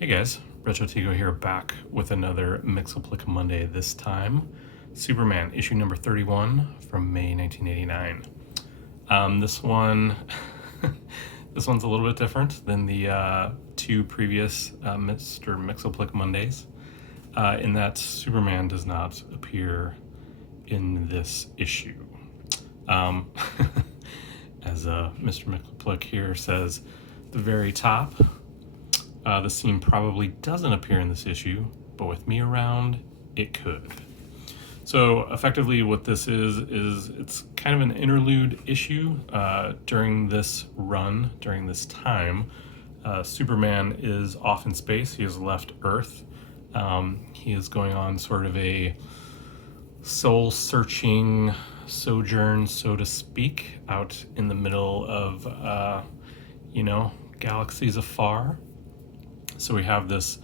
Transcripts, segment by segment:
Hey guys, Retro Tigo here, back with another Myxlplyx Monday. This time, Superman issue number 31 from May 1989. This one, this one's a little bit different than the two previous Mr. Myxlplyx Mondays, in that Superman does not appear in this issue. As Mr. Myxlplyx here says, the very top. The scene probably doesn't appear in this issue, but with me around, it could. So effectively what this is it's kind of an interlude issue. During this run, during this time, Superman is off in space. He has left Earth. He is going on sort of a soul-searching sojourn, so to speak, out in the middle of, galaxies afar. So we have this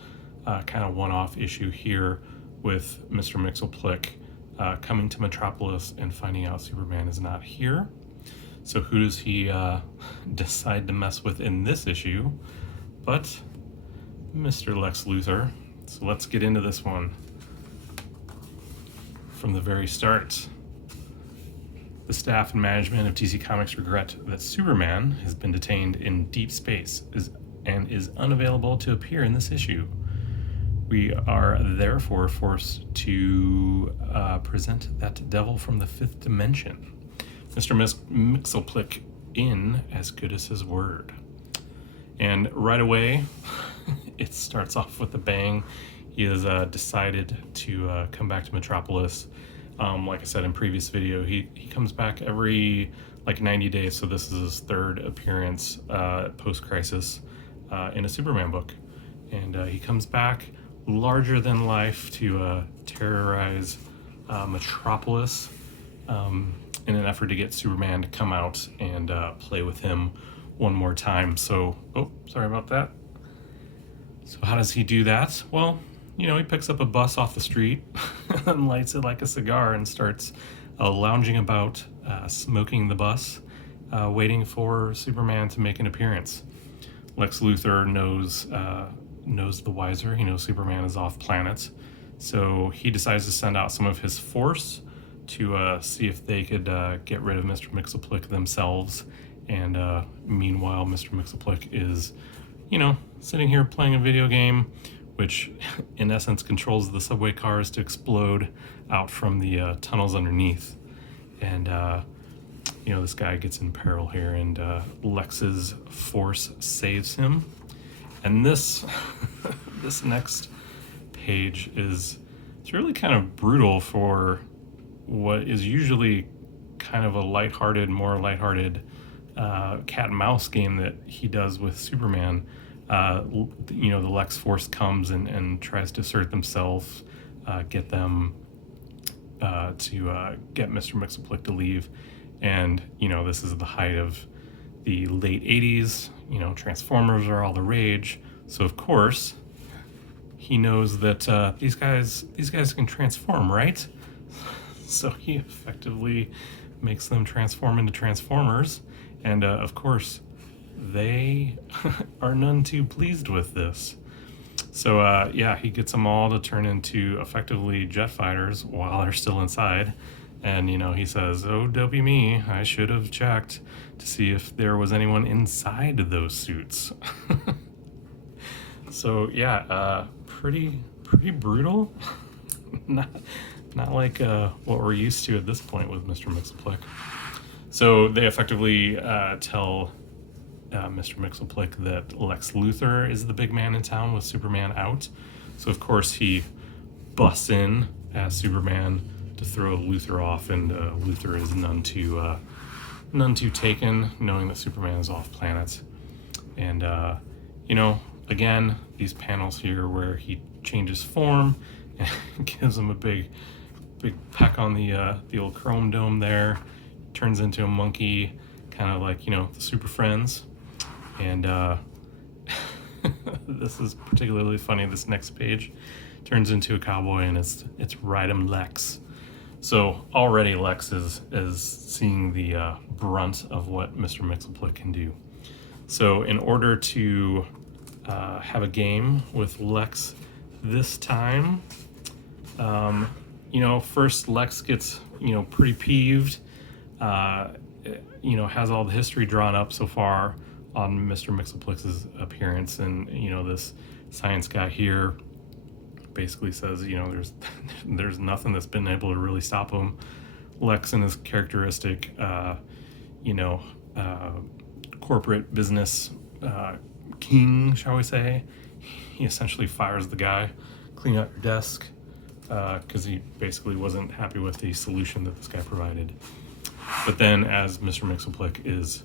kind of one-off issue here with Mr. Myxlplyx coming to Metropolis and finding out Superman is not here. So who does he decide to mess with in this issue but Mr. Lex Luthor? So let's get into this one from the very start. The staff and management of DC Comics regret that Superman has been detained in deep space and is unavailable to appear in this issue. We are therefore forced to present that devil from the fifth dimension, Mr. Myxlplyx, in as good as his word. And right away, it starts off with a bang. He has decided to come back to Metropolis. Like I said in previous video, he comes back every 90 days, so this is his third appearance post-crisis in a Superman book. And he comes back larger than life to terrorize Metropolis in an effort to get Superman to come out and play with him one more time. So, sorry about that. So how does he do that? Well, he picks up a bus off the street and lights it like a cigar and starts lounging about, smoking the bus, waiting for Superman to make an appearance. Lex Luthor knows the wiser. He knows Superman is off planet, so he decides to send out some of his force to see if they could get rid of Mr. Myxlplyx themselves. And meanwhile, Mr. Myxlplyx is, sitting here playing a video game, which in essence controls the subway cars to explode out from the tunnels underneath. And this guy gets in peril here, and Lex's force saves him. And this this next page it's really kind of brutal for what is usually kind of a more lighthearted cat and mouse game that he does with Superman. The Lex force comes and tries to assert themselves, get them to get Mr. Myxlplyx to leave. And, this is the height of the late 80s. Transformers are all the rage. So, of course, he knows that these guys can transform, right? So he effectively makes them transform into Transformers. And, of course, they are none too pleased with this. So, he gets them all to turn into effectively jet fighters while they're still inside. And, he says, "Oh, dopey me, I should have checked to see if there was anyone inside those suits." So, pretty brutal. not like what we're used to at this point with Mr. Myxlplyx. So they effectively tell Mr. Myxlplyx that Lex Luthor is the big man in town with Superman out. So, of course, he busts in as Superman to throw Luthor off, and Luthor is none too taken, knowing that Superman is off planet. And again, these panels here where he changes form and gives him a big peck on the old chrome dome there, turns into a monkey, kind of like the Super Friends. And this is particularly funny. This next page turns into a cowboy, and it's Ride 'em Lex. So already Lex is seeing the brunt of what Mr. Myxlplyx can do. So in order to have a game with Lex this time. First Lex gets, pretty peeved, has all the history drawn up so far on Mr. Myxlplyx's appearance, and, this science guy here basically says, there's nothing that's been able to really stop him. Lex and his characteristic, corporate business king, shall we say, he essentially fires the guy, clean out your desk, because he basically wasn't happy with the solution that this guy provided. But then as Mr. Myxlplyx is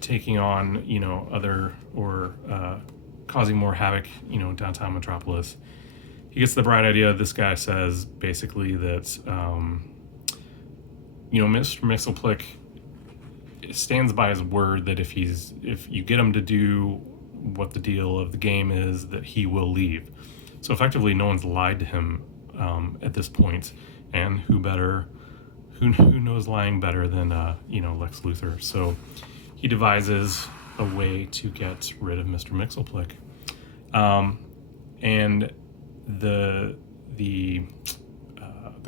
taking on, other or causing more havoc, downtown Metropolis, he gets the bright idea. This guy says basically that, Mr. Myxlplyx stands by his word that if you get him to do what the deal of the game is, that he will leave. So effectively, no one's lied to him at this point, and who knows lying better than Lex Luthor? So he devises a way to get rid of Mr. Myxlplyx, and the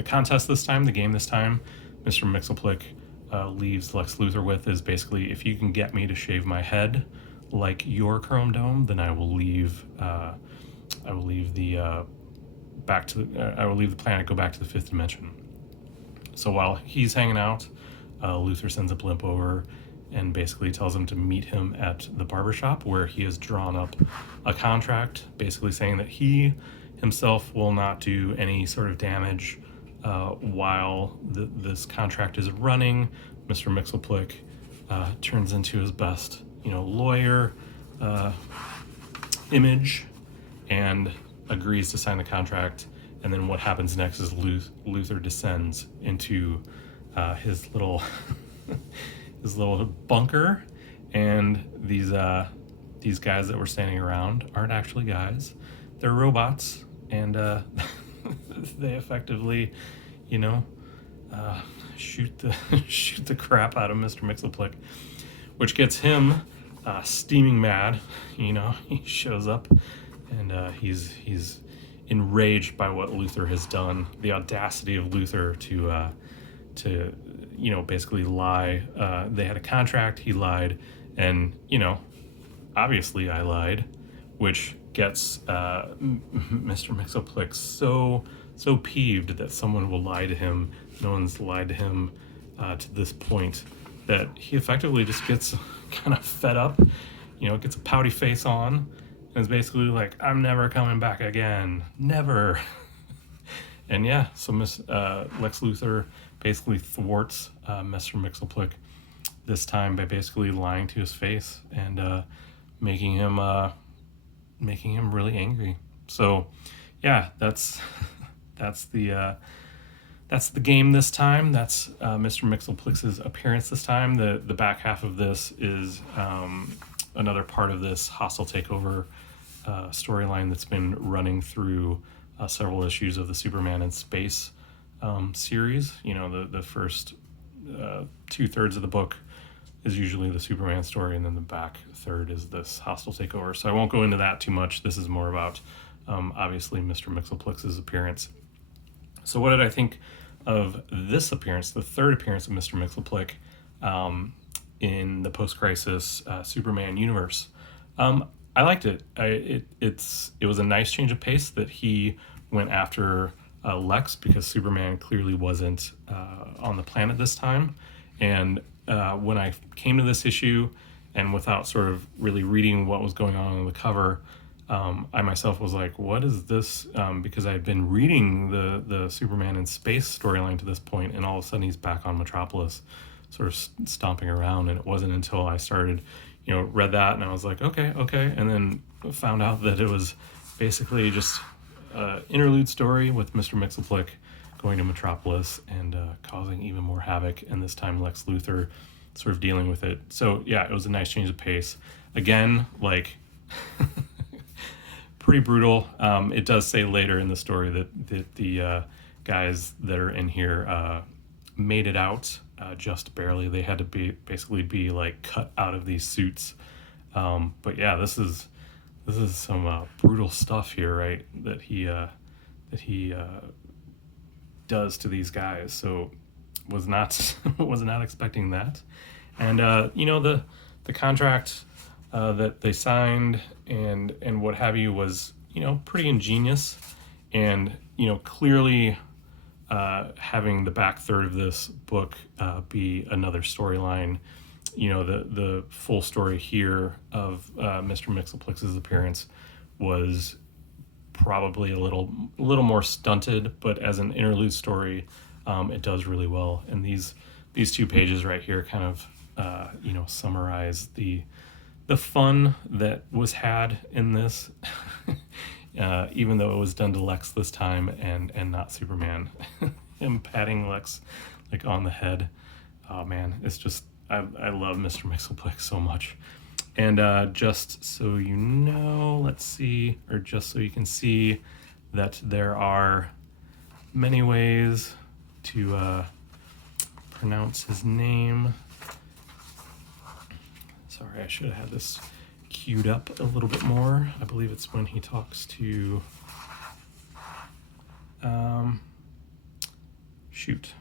contest this time, the game this time, Mr. Myxlplyx leaves Lex Luthor with is basically, if you can get me to shave my head like your Chrome Dome, then I will leave. I will leave the planet, go back to the fifth dimension. So while he's hanging out, Luthor sends a blimp over and basically tells him to meet him at the barbershop, where he has drawn up a contract, basically saying that he himself will not do any sort of damage while this contract is running. Mr. Myxlplyx turns into his best, lawyer image, and agrees to sign the contract. And then what happens next is Luthor descends into his little his little bunker, and these guys that were standing around aren't actually guys; they're robots, and they effectively, shoot the crap out of Mr. Myxlplyx, which gets him steaming mad. He shows up, and he's enraged by what Luthor has done, the audacity of Luthor to basically lie. They had a contract, he lied, and obviously I lied, which gets Mr. Myxlplyx so peeved that someone will lie to him. No one's lied to him to this point, that he effectively just gets kind of fed up, gets a pouty face on, and is basically like, I'm never coming back again, never. And yeah, so Lex Luthor basically thwarts Mr. Myxlplyx this time by basically lying to his face and making him really angry. So yeah, that's the game this time. That's Mr. Myxlplyx's appearance this time. The back half of this is another part of this hostile takeover storyline that's been running through several issues of the Superman in Space series. The first 2/3 of the book is usually the Superman story, and then the back third is this hostile takeover. So I won't go into that too much. This is more about obviously Mr. Myxlplyx's appearance. So what did I think of this appearance, the third appearance of Mr. Myxlplyx in the post-crisis Superman universe? I liked it. It was a nice change of pace that he went after Lex, because Superman clearly wasn't on the planet this time. And when I came to this issue, and without sort of really reading what was going on the cover, I myself was like, what is this? Because I had been reading the Superman in Space storyline to this point, and all of a sudden he's back on Metropolis, sort of stomping around. And it wasn't until I started, read that, and I was like, okay. And then found out that it was basically just an interlude story with Mr. Myxlplyx going to Metropolis and causing even more havoc, and this time Lex Luthor sort of dealing with it. So yeah, it was a nice change of pace. Again, like pretty brutal. It does say later in the story that the guys that are in here made it out just barely. They had to basically be like cut out of these suits. But yeah, this is this is some brutal stuff here, right? That he does to these guys. So was not was not expecting that. And the contract that they signed and what have you was pretty ingenious, and clearly having the back third of this book be another storyline. The full story here of Mr. Myxlplyx's appearance was probably a little more stunted, but as an interlude story, it does really well. And these 2 pages right here kind of summarize the fun that was had in this, even though it was done to Lex this time and not Superman. Him patting Lex like on the head. Oh man, it's just I love Mr. Myxlplyx so much. And just so you know, let's see, or just so you can see that there are many ways to pronounce his name. Sorry, I should have had this queued up a little bit more. I believe it's when he talks to shoot.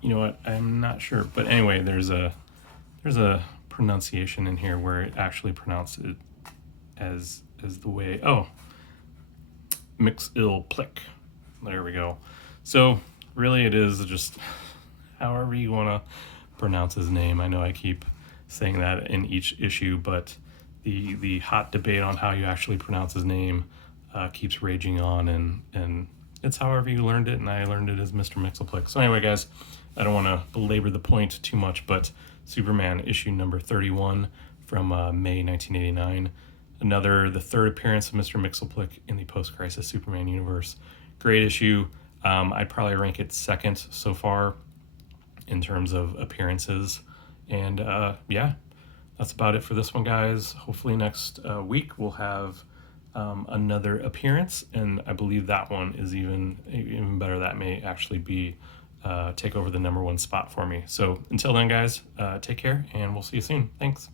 You know what? I'm not sure, but anyway, there's a pronunciation in here where it actually pronounced it as the way. Oh, Myxlplyx. There we go. So really, it is just however you want to pronounce his name. I know I keep saying that in each issue, but the hot debate on how you actually pronounce his name keeps raging on, and it's however you learned it, and I learned it as Mr. Myxlplyx. So anyway, guys, I don't want to belabor the point too much, but Superman issue number 31 from May 1989. The third appearance of Mr. Myxlplyx in the post-crisis Superman universe. Great issue. I'd probably rank it second so far in terms of appearances. And yeah, that's about it for this one, guys. Hopefully next week we'll have another appearance, and I believe that one is even better. That may actually be take over the #1 spot for me. So until then, guys, take care, and we'll see you soon. Thanks.